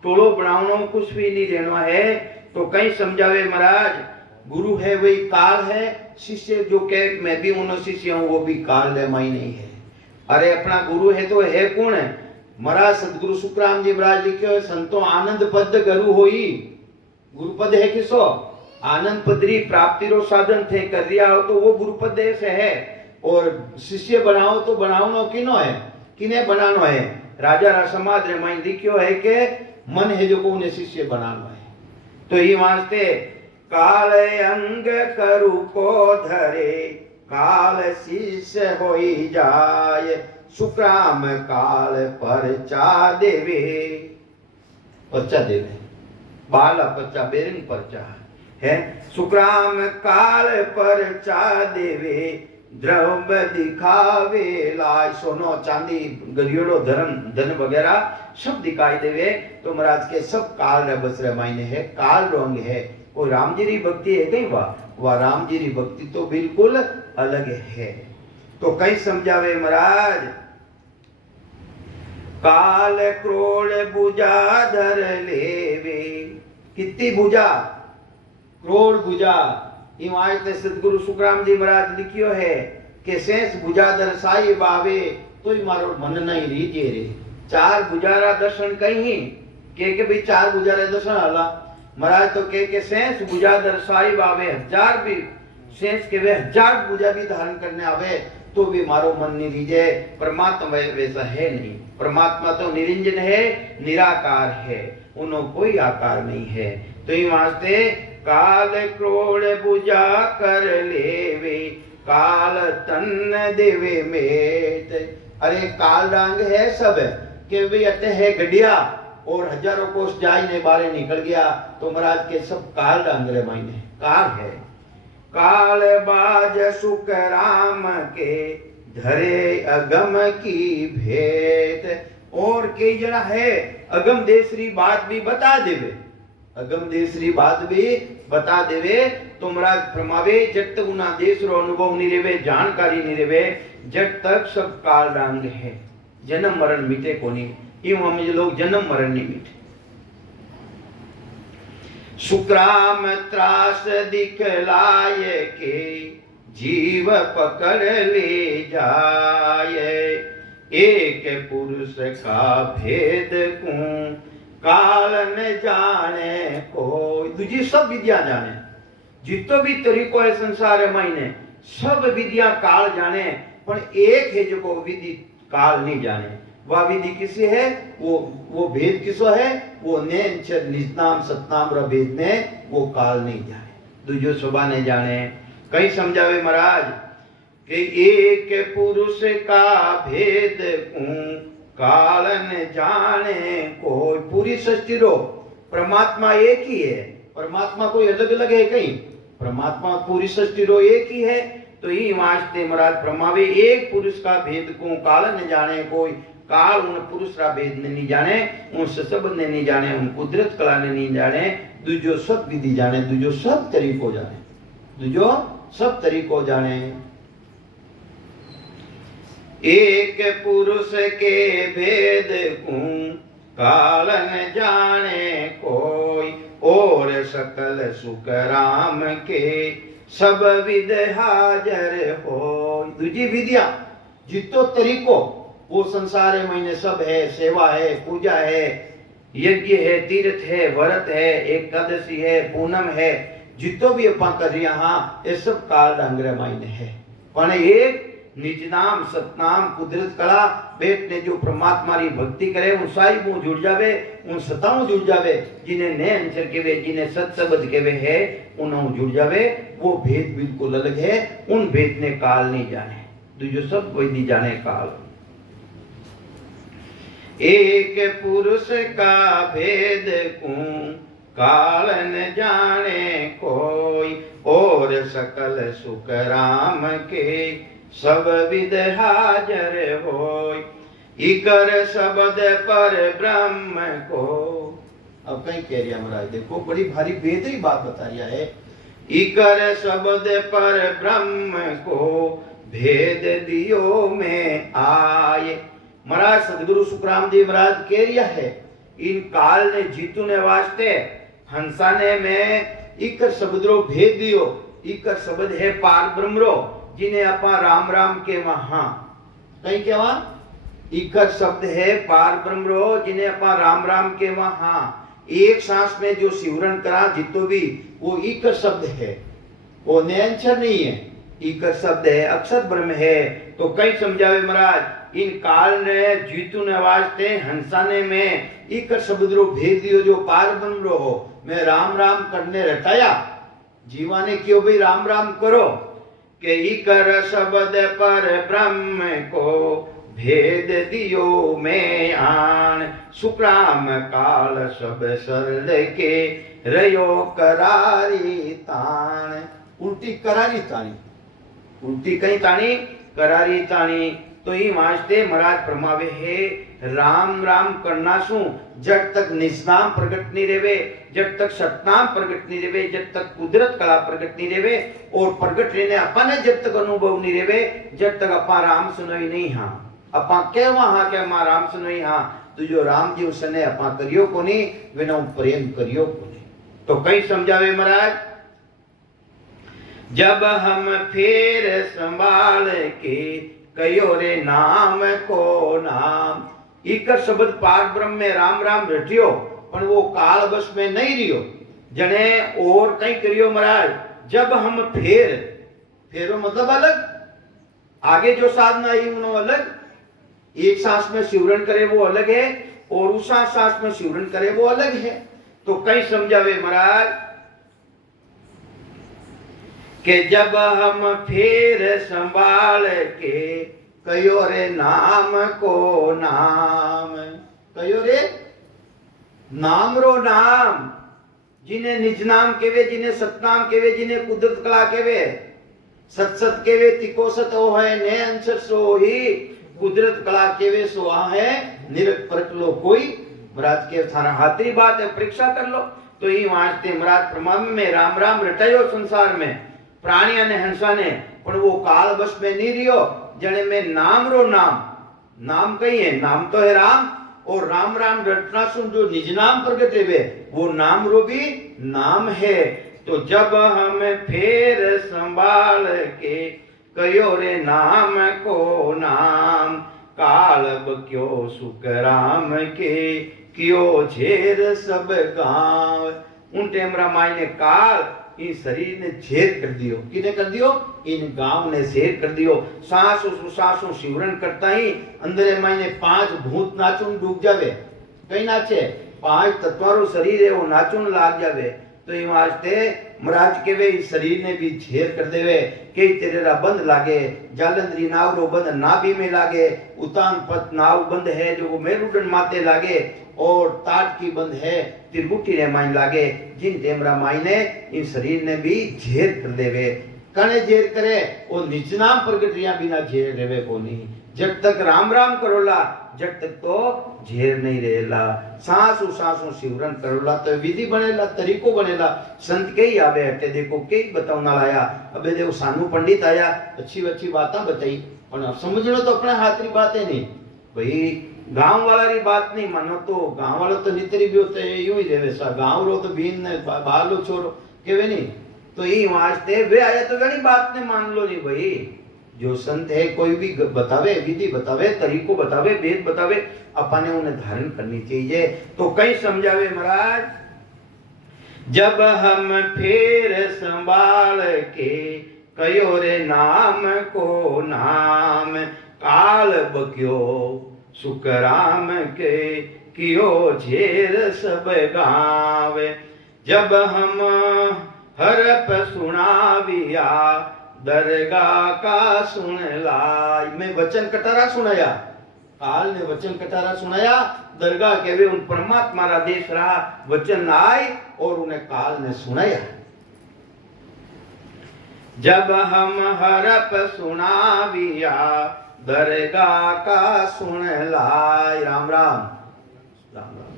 टोलो बनावनो कुछ भी नहीं रहना है। तो कहीं समझावे महाराज गुरु है वही काल है, शिष्य जो कहे मैं भी उन्हों शिष्य हूं वो भी काल है, माई नहीं है। अरे अपना गुरु है तो है कौन है? महाराज सतगुरु सुखराम जी महाराज लिखे हो संतो आनंद पद गुरु होई। गुरु पद है किसो? आनंद पदरी प्राप्ति रो साधन थे कर दिया हो तो वो गुरु पद से है। और शिष्य बनाओ तो बनाओ किनो है, किने बनानो है? राजा रा समाज रे माई लिखियो है के मन है जो को उन्हें शिष्य बनानो है। तो ये वास्ते काल अंग करु को धरे, काल शिष्य होई जाए। सुखराम काल परचा देवे, परचा देवे बाला परचा बेरिंग परचा है। सुखराम काल परचा देवे, द्रव्य दिखावे लाय। सोनो चांदी गरियोड़ो धन वगैरह सब दिखाई देवे। तो महाराज के सब काल रे बस रे मायने है, काल रोंग है। वो राम जी री भक्ति है कहीं वह राम जी री भक्ति तो बिल्कुल अलग है। तो कहीं समझावे महाराज काल क्रोड़ भुजा धर लेवे। कितनी भुजा? क्रोड़ भुजा। हिमायत सदगुरु सुखराम जी महाराज लिखियो है कि शेष भुजा दर्शाई बावे तो ही मारो मन नहीं रीजे रे। 4 भुजारा दर्शन कहीं के भाई 4 भुजारा दर्शन हला महाराज तो के शेष भुजा दर्शाई बावे, 1000 भी शेष के वे 1000 भुजा भी धारण करने आवे तो भी मारो मन नहीं रीजे। परमात्मा वैसा है नहीं, परमात्मा तो निरंजन है, निराकार है, उन्हों कोई आकार नहीं है। तो ये वास्ते काल क्रोड़ भुजा कर लेवे, काल तन देवे मेत। अरे काल डांग है सब के वे अटे है गडिया और हजारों कोस जाई ने बारे निकल गया। तो महाराज के सब काल डांग रे मायने काल है। काल बाज सुख राम के धरे अगम की भेद। और कई जना है अगम देसरी बात भी बता देवे, अगम देसरी बात भी बता देवे। तो महाराज फरमावे जब तक उना देश रो अनुभव नहीं रेवे, जानकारी नहीं रेवे, जब तक सब काल डांग है, जन्म मरण मिटे कोनी। यूं हम ये लोग जन्म मरण नहीं मिटे। सुखराम त्रास दिखलाए के जीव पकड़ ले जाए। एक पुरुष का भेद को काल न जाने कोई। दूजी सब विद्या जाने, जितो भी तरीको है संसार है मायने सब विद्या काल जाने, पर एक है जो को विधि काल नहीं जाने। वह विधि किसी है, वो भेद किसो है, वो ने निजनाम सतनाम रा भेद ने वो काल नहीं जाने, दूजो शोभा ने जाने। कई समझावे महाराज कि एक पुरुष का भेद काल न जाने कोई। पूरी सृष्टि रो परमात्मा एक ही है, परमात्मा कोई अलग अलग है कहीं, परमात्मा पूरी सृष्टि रो एक ही है। तो ये वास्ते महाराज प्रमावे एक पुरुष का भेद को काल न जाने कोई। काल उन पुरुष का भेद ने नहीं जाने, उन सब ने नहीं जाने, उन कुदरत कला ने नहीं जाने, दूजो सब विधि जाने, दूजो सब तरीको जाने, दूजो सब तरीको जाने। एक पुरुष के भेद को काल न जाने कोई, और सकल सुख राम के सब विध हाजर हो। दूजी विद्या जितो तरीको वो संसार में सब है, सेवा है, पूजा है, यज्ञ है, तीर्थ है, व्रत है, एकादशी है, पूनम है, जितो भी अपा कर रही हाँ ये सब काल डांगरे मायने है। पण एक निज नाम सतनाम कुदरत कला बेट ने जो परमात्मा री भक्ति करे उन साई मुंह जुड़ जावे, उन सताओं जुड़ जावे, जिन्हें ने अंचर केवे, जिन्हें सत शब्द केवे है उन्हों जुड़ जावे। वो भेद बिल्कुल अलग है, उन भेद ने काल नहीं जाने, दूजो सब कोई नहीं जाने काल। एक पुरुष का भेद को काल न जाने कोई, और सकल सुख राम के सब विध हाजर होय। इकर शब्द पर ब्रह्म को। अब कहीं कह रिया महाराज देखो बड़ी भारी बेहतरी बात बता रिया है। इकर शब्द पर ब्रह्म को भेद दियो में आए। महाराज सदगुरु सुखराम जी महाराज कह रिया है इन काल ने जीतू ने वास्ते हंसाने में इकर शब्द रो भेद दियो। इकर शब्द है पार ब्रह्म रो जिन्हें अपा राम राम के वहां कहीं केवा। इकर शब्द है पार ब्रह्म रो जिन्हें अपा राम राम के वहां एक सांस में जो सिमरन करा जितो भी वो इकर शब्द है, वो नयनचर नहीं है, इकर शब्द है, अक्षर ब्रह्म है। तो कई समझावे महाराज इन काल ने जीतू ने वास्ते हंसाने में इकर शब्द रो भेद दियो जो पार ब्रह्म रो हो। मैं राम राम करने रटाया जीवा ने क्यों भाई राम राम करो के इकर शब्द पर ब्रह्म को भेद दियो में आन। सुखराम काल सब सरल के रयो करारी तान। उल्टी करारी तानी, उल्टी कहीं तानी करारी तानी। तो ही वास्ते महाराज फरमावे है राम राम करना सु जब तक निजनाम प्रकट नहीं रेवे, जब तक सतनाम प्रकट नहीं रेवे, जब तक कुदरत कला प्रकट नहीं रेवे और प्रकट रहने अपने जब तक अनुभव नहीं रेवे, जब तक अपा राम सुनोई नहीं। हाँ अपा कहवा हाँ के अमा राम सुनोई हाँ तो जो राम जी उसने अपा करियो को नहीं विना प्रेम करियो को नहीं। तो कई समझावे महाराज जब हम फिर संभाल के कयो रे नाम को नाम। इकर शब्द पार ब्रह्म में राम राम रटियो पर वो काल बस में नहीं रियो जने और कहीं करियो महाराज। जब हम फेरो मतलब अलग, आगे जो साधना आई उन्हों अलग, एक सांस में सिमरन करे वो अलग है और उस सांस में सिमरन करे वो अलग है। तो कहीं समझावे महाराज कि जब हम फिर संभाल के कयो रे नाम को नाम। कयो रे नाम रो नाम, जिन्हें निज नाम केवे, जिन्हें सतनाम केवे, जिन्हें कुदरत कला केवे। सत सत केवे तिको सत ओ है ने अंश सो ही कुदरत कला केवे सो आ है निरत परख लो कोई। महाराज के थारा हाथरी बात है परीक्षा कर लो। तो ये वास्ते महाराज प्रमाण में राम राम रटायो संसार में प्राणी ने हंसा ने पर वो काल बस में नहीं रियो जने में नाम रो नाम। नाम कही है, नाम तो है राम और राम राम रटना सुन जो निज नाम प्रगट है वो नाम रो भी नाम है। तो जब हम फिर संभाल के कयो रे नाम को नाम कालब क्यों सुख राम के क्यों झेर सब गांव। उन टेमरा मायने काल इन शरीर ने झेर कर दियो। किने कर दियो? इन गांव ने झेर कर दियो। सांसों शिवरण करता ही अंदर मायने 5 भूत नाचून डूब जावे। कई नाचे 5 तत्वारो शरीर है वो नाचून लाग जावे। तो ये वास्ते महाराज के वे इस शरीर ने भी झेर कर देवे। कई तेरेरा बंद लागे, जालंधरी नाव रो बंद नाभि में लागे, उतान पत नाव बंद है जो वो मेरुदंड माते लागे, और ताट की बंद है त्रिबुटी रे माइन लागे। जिन टेमरा मायने इन शरीर ने भी झेर कर देवे। कने झेर करे वो निज नाम प्रगट रिया बिना झेर रेवे को नहीं। जब तक राम राम करोला जब तक तो झेर नहीं रहेला। सांसों शिवरण करोला तो विधि बनेला, तरीको बनेला। संत के ही आवे हटे देखो के बतावना आया। अबे देखो सानू पंडित आया, अच्छी बातें बताई, पर समझना तो अपने हाथ की बात है नहीं भाई। गांव वाला री बात नहीं मानो तो गांव वाला तो नितरी भी होते यूं ही रेवे सा। गांव रो तो बीन ने बालो छोरो केवे नहीं। तो ये वास्ते वे आया तो गणी बात ने मान लो नहीं भाई। जो संत है कोई भी बतावे, विधि बतावे, तरीको बतावे, वेद बतावे, अपने उन्हें धारण करनी चाहिए। तो कहीं समझावे महाराज, जब हम फिर संभाल के कयो रे नाम को नाम, काल बक्यो सुख राम के कियो झेर सब गावे। जब हम हरप सुनाविया दरगाह का सुन लाई। मैं वचन कटारा सुनाया, काल ने वचन कटारा सुनाया, दरगाह के वे उन परमात्मा रा देश रहा वचन आए और उन्हें काल ने सुनाया। जब हम हरप सुनाविया दरगाह का सुन लाई। राम राम राम राम।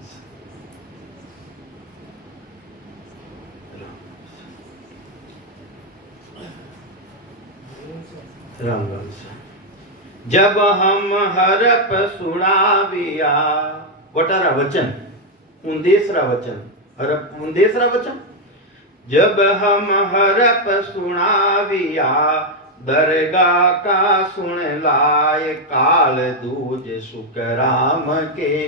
राम राम। जब हम हरप सुनाविया वटारा वचन उन्देसरा वचन, हरप उन्देसरा वचन। जब हम हरप सुनाविया दरगाह का सुन लाए, काल दूज सुख राम के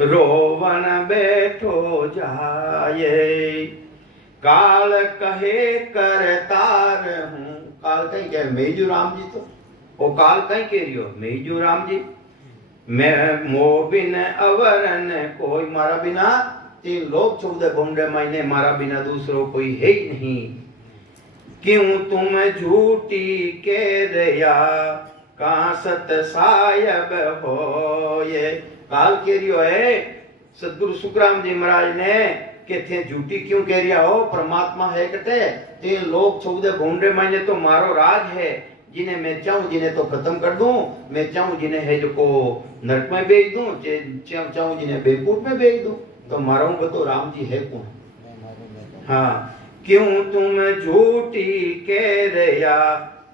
रोवन बैठो जाए। काल कहे करतार हूँ, काल कहीं कहे मेजू राम जी। तो वो काल कहीं कह रही हो मेजू राम जी। मैं मो बिन अवरन कोई, मारा बिना 3 लोग 14 बौंडे महीने मारा बिना दूसरो कोई है ही नहीं। क्यों तुम झूठी कह रया कहाँ सत सायब हो। ये काल कह रही हो है सदगुरु सुखराम जी महाराज ने के थे झूठी क्यों कह रिया हो। परमात्मा है कटे 3 लोग 14 बौंडे महीने तो मारो राज है। जिन्हें मैं चाहूं जिन्हें तो खत्म कर दूं, मैं चाहूं जिन्हें है जो को नरक में भेज दूं, चाहूं जिन्हें बेकूट में भेज दूं। तो मारा हूं बतो राम जी है कौन। हाँ, क्यों तुम झूठी कह रया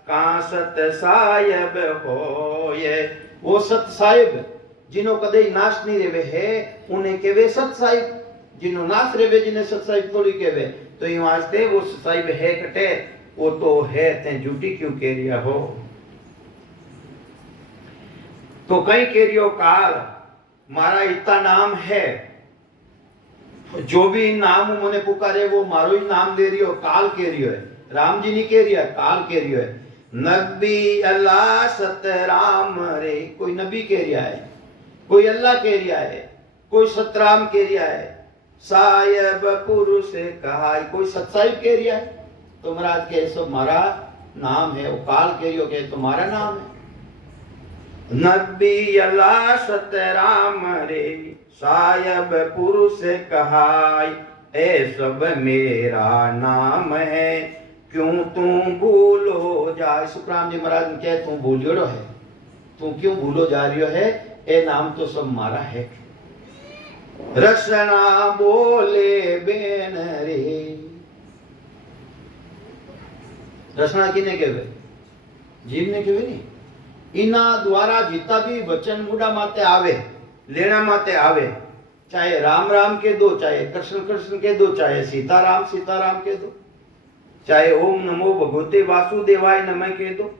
कहाँ सत सायब हो। ये वो सत साहिब जिन्हों कदे नाश नहीं रेवे है उन्हें केवे सत साहिब। जिन्हों नाश रेवे जिन्हें सत साहिब थोड़ी केवे। तो ये वास्ते वो साहिब है कटे वो तो है ते झूठी क्यों कह रिया हो। तो कहीं कह रही हो काल मारा इतना नाम है, जो भी नाम मैंने पुकारे वो मारो ही नाम ले रही हो। काल कह रही है, राम जी नहीं कह रही है, काल कह रही है। नबी अल्लाह सत राम रे, कोई नबी कह रिया है, कोई अल्लाह कह रिया है, कोई सतराम कह रिया है, सायब पुरुष कहा, कोई सतसाहिब कह रिया है। तो महाराज के सब मारा नाम है। वो काल कह रही हो के तुम्हारा नाम है। नबी अल्लाह सत राम रे सायब पुरुष कहाय, ए सब मेरा नाम है क्यों तू भूलो जाए। सुखराम जी महाराज ने कहे तू भूलियो है, तू क्यों भूलो जा रही है, ए नाम तो सब मारा है। रसना बोले बेन रे, रसना किने केवे, जीव ने केवे नहीं। इना द्वारा जितना भी वचन मुड़ा माते आवे, लेना माते आवे, चाहे राम राम के दो, चाहे कृष्ण कृष्ण के दो, चाहे सीताराम सीताराम के दो, चाहे ओम नमो भगवते वासुदेवाय नमः के दो,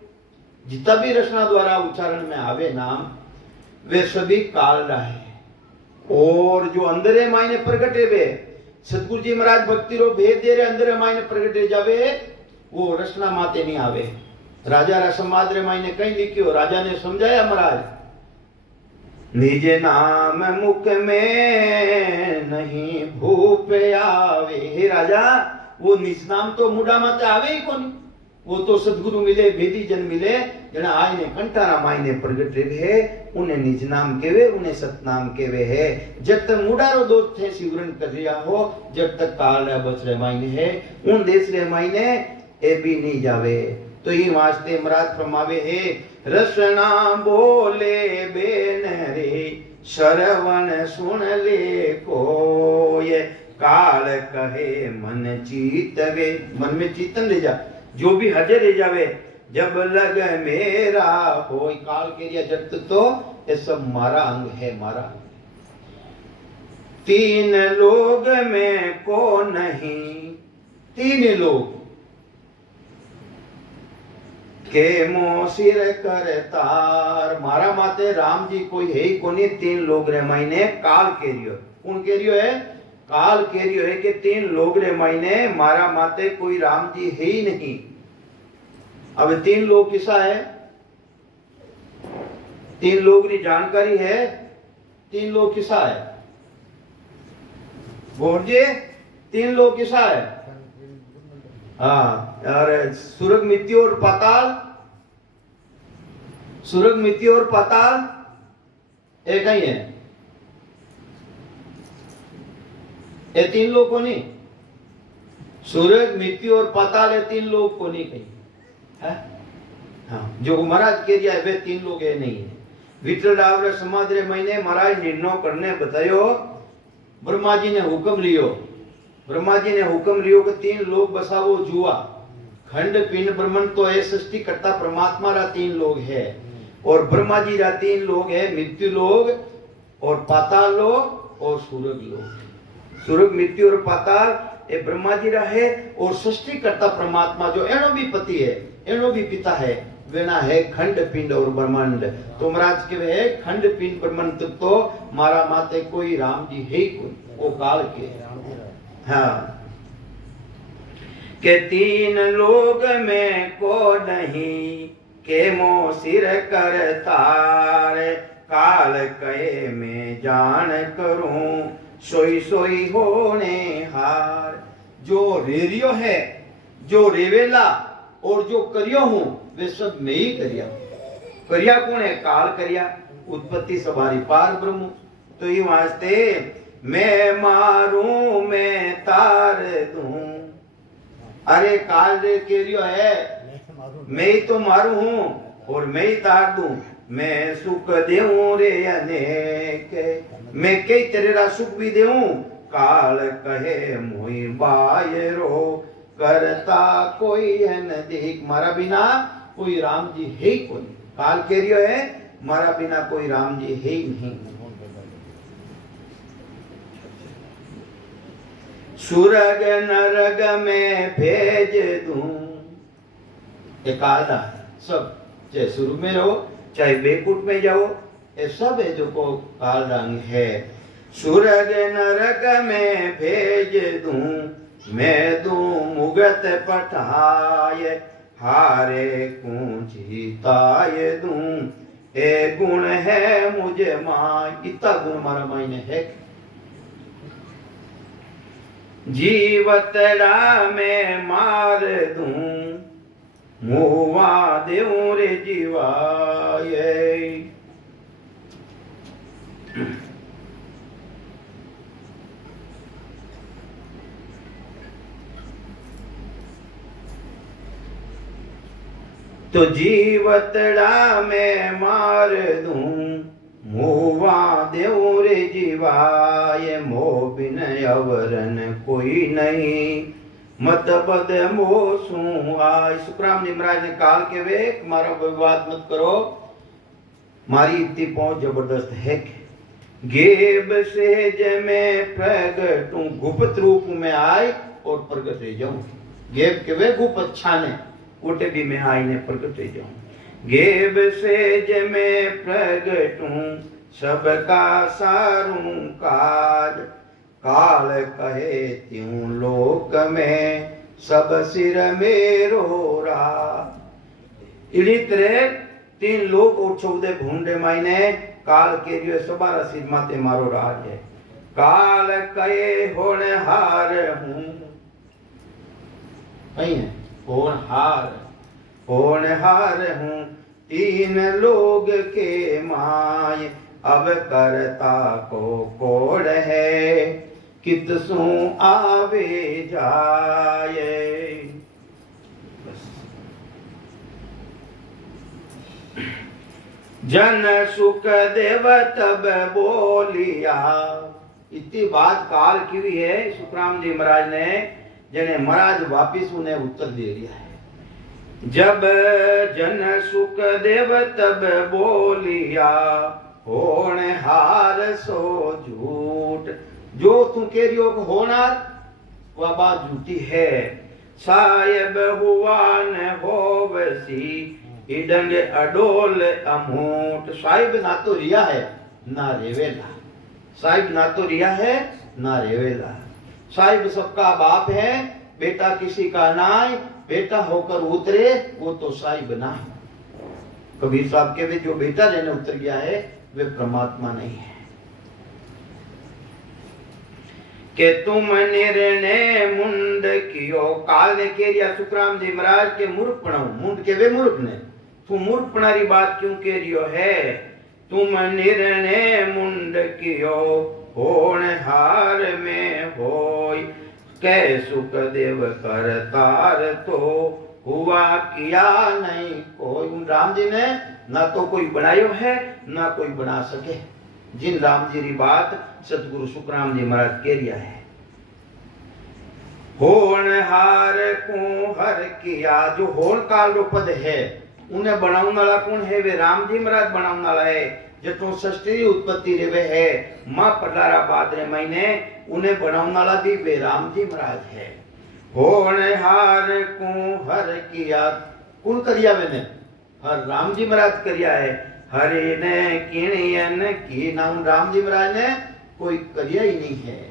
जितना भी रचना द्वारा उच्चारण में आवे नाम वे सभी काल रहा है। और जो अंदर मायने प्रगटे वे सतगुरु जी महाराज भक्ति रो भेद दे रे अंदर मायने प्रगट रे जावे वो रचना माते नहीं आवे। राजा रा समाज रे मायने कहीं लिखियो, राजा ने समझाया महाराज निज नाम मुख में नहीं भूप आवे। हे राजा वो निज नाम तो मुडा मत आवे ही कोनी, वो तो सदगुरु मिले भेदी जन मिले जना आय ने कंटारा मायने प्रगट रहे उन्हें निज नाम केवे उन्हें सतनाम केवे है। जब तक मुडारो दोस्त थे सिवरण कर रिया हो, जब तक काल रे बच रे मायने है उन देश रे मायने ए भी नहीं जावे। तो ये वास्ते महाराज फरमावे है रसना बोले बेन रे श्रवण सुन ले कोय काल कहे मन चीतवे। मन में चीतन ले जा जो भी हजे रह जावे जब लग मेरा हो। काल के लिए जब तक तो ये सब मारा अंग है, मारा अंग। तीन लोग में को नहीं, तीन लोग के मो सिर कर तार। मारा माते राम जी कोई है ही कोनी, तीन लोग रे मायने काल केरियो। कौन केरियो है? काल केरियो है कि तीन लोग रे मायने मारा माते कोई राम जी है ही नहीं। अब तीन लोग किसा है? तीन लोग की जानकारी है? तीन लोग किसा है? बोल जी तीन लोग किसा है? हाँ, और सुरग मिट्टी और पाताल, सुरग मिट्टी और पाताल एक ही है। ये तीन लोग को नहीं, सुरग मिट्टी और पाताल ये तीन लोग को नहीं कहीं है। हाँ, जो महाराज के दिया वे तीन लोग है नहीं है। विठल डावरे समाज रे महीने महाराज निर्णय करने बतायो। ब्रह्मा जी ने हुक्म लियो, ब्रह्मा जी ने हुक्म लियो कि तीन लोग बसावो जुआ। खंड पिंड ब्रह्मंड तो है सृष्टि करता परमात्मा रा तीन लोग है और ब्रह्मा जी रा तीन लोग है, मृत्यु लोग और पाताल लोग और सूरज लोग। सूरज मृत्यु और पाताल ये ब्रह्मा जी रा है और सृष्टि करता परमात्मा जो एनो भी पति है एनो भी पिता है वेना है खंड पिंड और ब्रह्मांड। तो महाराज के है खंड पिंड ब्रह्मांड तो मारा माते कोई राम जी है कोई वो काल के। हाँ के तीन लोग में को नहीं के मो सिर कर तार काल कहे मैं जान करूं सोई सोई होने हार। जो रेरियो है जो रेवेला और जो करियो हूं वे सब मैं ही करिया कौन है? काल करिया उत्पत्ति सवारी पार ब्रह्म। तो ये वास्ते मैं मारूं मैं तार दूं। अरे काल रे केरियो है मैं ही तो मारू हूं और मैं ही तार दूं। मैं सुख देऊं रे अनेक मैं कई तेरा सुख भी देऊं। काल कहे मोई बायरो करता कोई है न देख। मारा बिना कोई राम जी है ही कोई। काल केरियो है मारा बिना कोई राम जी है ही नहीं। सुरग नरग में भेज दूं। ये कालदा है सब, चाहे सुरग में रहो चाहे बेकुट में जाओ ये सब है जो को काल रंग है। सुरग नरग में भेज दूं मैं दूं मुगत पठाए हारे कुंचिताय दूं। ए गुण है मुझे मां। इतना गुण हमारा मायने है। जीवतड़ा में मार दूं मुवा देऊं रे जीवाए। तो जीवतड़ा में मार दूं मुवा देऊं रे जीवाए। मोह बिन अवरन कोई नहीं मत बद मोह सू आय। सुखराम जी महाराज ने काल के वे मारा विवाद मत करो, मारी इतनी पहुंच जबरदस्त है। गेब से जमे प्रगटूं गुप्त रूप में आए और प्रगट रह जाऊं। गेब के वे गुप्त अच्छा ने उठे भी में आई ने प्रगट रह जाऊं। गेब से जमे प्रगटूं सबका सारूं काज काल कहे त्यों लोक में सब सिर मेरो राज। इड़ी तरह 3 लोक और 14 भूंडे मायने काल के रियो सबारा सिर माते मारो राज है। काल कहे होनहार हूँ, कहीं है होनहार हूँ 3 लोग के माय। अब करता को कोड़ है कित सू आवे जाए। जन सुख देव तब बोलिया। इतनी बात काल की हुई है सुखराम जी महाराज ने, जने महाराज वापिस उन्हें उत्तर दे दिया है। जब जन सुख देव तब बोलिया होनहार सो झूठ। जो तू कह रही हो कि होनहार वह बात झूठी है। साहेब हुआ न होवसी इडंग अडोल अमूठ। साहिब ना तो रिया है ना रेवेला, साहिब ना तो रिया है ना रेवेला। साहिब सबका बाप है, बेटा किसी का नाय, बेटा होकर उतरे वो तो साहिब ना है। कबीर साहब के वे जो बेटा रहने उतर गया है वे परमात्मा नहीं है। के तुम निर्णय मुंड कियो। काल ने कह दिया सुखराम जी महाराज के मूर्ख पढ़ाऊ, मुंड के वे मूर्ख ने, तू मूर्ख पढ़ारी बात क्यों कह रियो है। तुम निर्णय मुंड कियो होनहार में होय। कै सुख देव करतार तो हुआ किया नहीं कोई। राम जी ने ना तो कोई बनायो है ना कोई बना सके। जिन राम जी की बात सतगुरु सुखराम जी महाराज कह रिया है। होनहार को हर किया। जो होन काल रो पद है उन्हें बनाने वाला कौन है, वे राम जी महाराज बनाने वाला है। जटों सृष्टि उत्पत्ति रे वे है मां पधारा बाद रे महीने उन्हें बनाने वाला भी वे राम जी महाराज है। होनहार को हर किया। कौन करिया मैंने, हर राम जी महाराज करिया है। हरे ने किणियन की नाम राम जी महाराज ने कोई करिया ही नहीं है।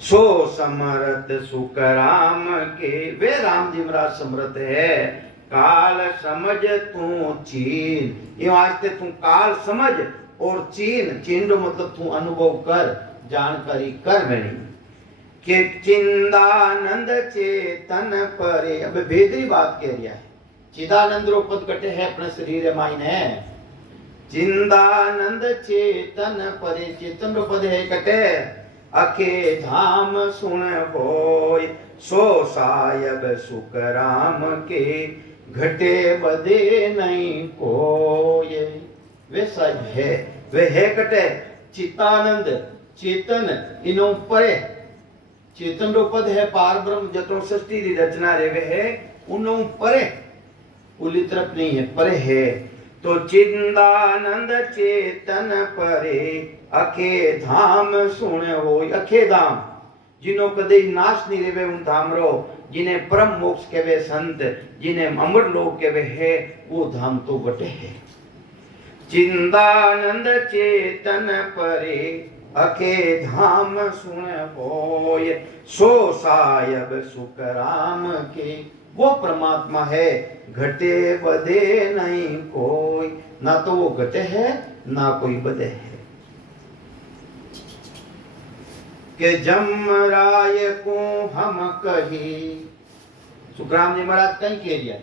सो समर्थ सुख राम के। वे राम जी महाराज समर्थ है। काल समझ तू चीन। ये वास्ते तू काल समझ और चीन, चीन रो मतलब तू अनुभव कर, जानकारी कर बनी के चिंदानंद चेतन परे। अब भेदरी बात कह रिया है। चिदानंद रो पद कटे है अपने शरीर मायने। चिंदानंद चेतन परे, चेतन रो पद है कटे। अखे धाम सुन होय सो सायब सुख राम के। घटे बदे नहीं कोय। वे साहिब है, वे है कटे चितानंद चेतन इनो परे। चेतन रो पद है पार ब्रह्म जतो सृष्टि री रचना रे वे है उनो परे, उली तरफ नहीं है, परे है। तो चिंदानंद चेतन परे अखे धाम सुन होय। अखे धाम जिन्हों कदे नाश नहीं रेवे उन धाम रो, जिन्हें परम मोक्ष केवे संत, जिन्हें अमर लोक केवे है वो धाम तो बटे है। चिंदानंद चेतन परे अखे धाम सुन होय सो सायब सुख राम के। वो परमात्मा है, घटे बदे नहीं कोई। ना तो वो घटे है ना कोई बदे है। के जमराय को हम कही। सुखराम जी महाराज कहीं कह दिया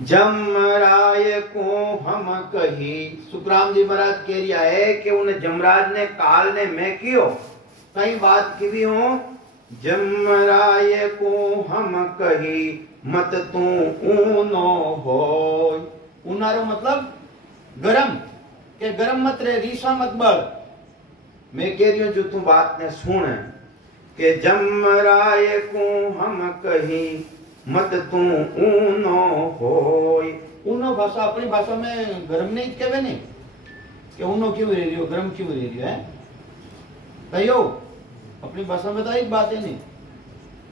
जमराय को हम कही। सुखराम जी महाराज कह रिया है कि उन्हें जमराज ने काल ने मैं कियो कई बात की भी हो। जमराय को हम कही मत तू ऊनो होय। ऊनारो मतलब गरम, के गरम मत रहे, रीसा मत बढ़। मैं कह रही हूं जो तू बात ने सुन के जमराय को हम कही मत तू ऊनो होय। ऊनो भाषा अपनी भाषा में गरम नहीं कहवे नहीं कि ऊनो क्यों रह रही हो, गरम क्यों रह रही है कहो। अपनी भाषा में तो एक बात है नहीं,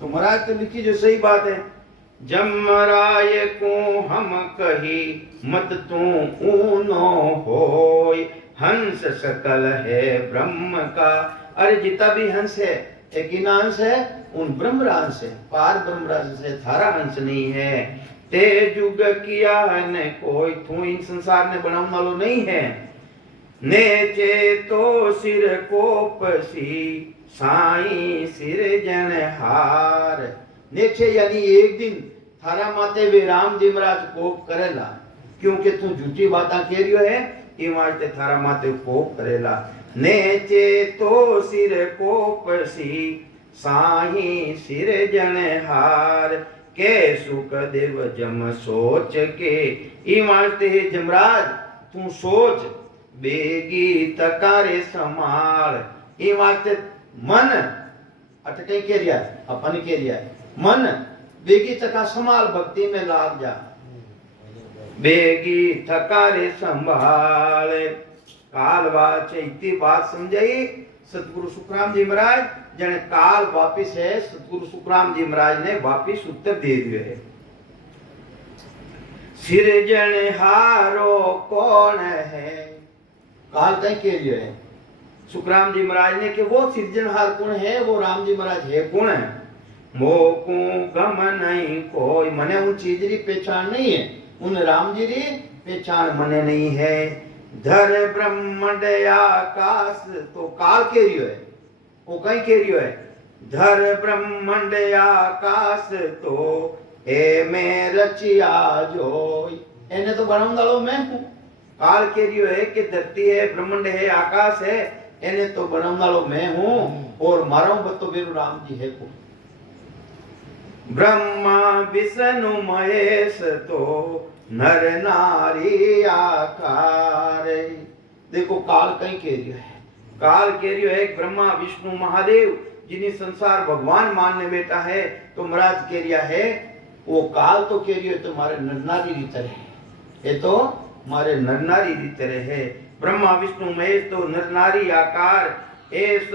तो महाराज तो लिखी जो सही बात है। जमराय को हम कही मत तू ऊनो होय, हंस सकल है ब्रह्म का। अरे जितना भी हंस है एक ही हंस है, उन ब्रह्म हंस है, पार ब्रह्म हंस है, थारा हंस नहीं है। ते जुग किया ने कोई, तू इन संसार ने बनाने वालों नहीं है। नेचे तो सिर कोपसी साई सिरजनहार। नेचे यानी एक दिन थारा माते वे राम जी महाराज कोप करेला, क्योंकि तू झूठी बातें कह रियो है, ई वास्ते थारा माते कोप करेला। नेचे तो सिर कोपसी साई सिरजनहार, के सुख देव जम सोच के। ई वास्ते जमराज तू सोच, बेगी तकारे समाल। ई वास्ते मन अटके के रिया अपन के रिया मन बेगी तका संभाल, भक्ति में लाग जा। बेगी थकारे संभाल, काल वाचे इतनी बात समझाई सतगुरु सुखराम जी महाराज। जने काल वापिस है, सतगुरु सुखराम जी महाराज ने वापिस उत्तर दे दिए है। सिरजनहारो कौन है, काल कहीं कह रही है सुखराम जी महाराज ने कि वो सिरजनहार कौन है, वो राम जी महाराज है कौन है। मोकू गम नहीं कोई, मने उन चीज की पहचान नहीं है, उन राम जी की पहचान मने नहीं है। धर ब्रह्मंड आकाश, तो काल कह रही है, वो कहीं कह रही है। धर ब्रह्मंड आकाश तो ए में रचिया जोई, एने तो बनाने वालों मैं हूँ। काल कह रही है कि धरती है, ब्रह्मंड है, आकाश है, एने तो बनाने वालों मैं हूँ, और मारा हूँ तो बेरू राम जी है को। ब्रह्मा विष्णु महेश तो नर नारी आकार। देखो काल कहीं कह रही है, काल कह रही है ब्रह्मा विष्णु महादेव जिन्हें संसार भगवान मानने बैठा है, तो महाराज कह रिया है वो काल तो कह रही है तुम्हारे नरनारी की तरह है, ये तो हमारे नरनारी की तरह है। ब्रह्मा विष्णु महेश तो नरनारी आकार, ये सब